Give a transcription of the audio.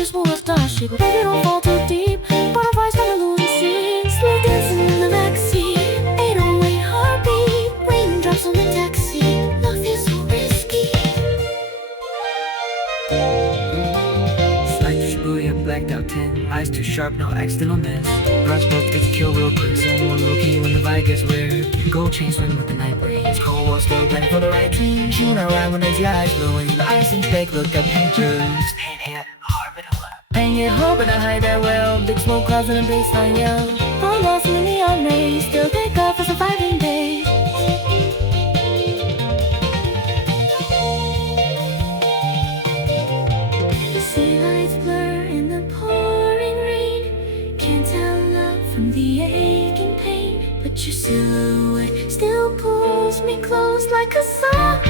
this will have dashed it. Baby, don't fall too deep. Butterflies from the moon scene, slow dancing in the backseat. 808 heartbeat, raindrops on the taxi. Love is so risky. Slide to Shibuya, blacked out tint. Eyes too sharp, no accidental miss. Brush both gets killed real quick. Someone low-key when the vibe gets weird. Gold chain swing with the night breeze. Cold war still ready for the right team. She wanna ride when there's your eyes glowing. The ice and fake look up pictures. Paint here, hard but hold up. Hang it hard but not hide that well. Big smoke clouds and a baseline yell. I'm lost in the neon maze. Still pick up for surviving days. The city lights blur in the pouring rain. Can't tell love from the aching pain, but your silhouette still pulls me close like a song.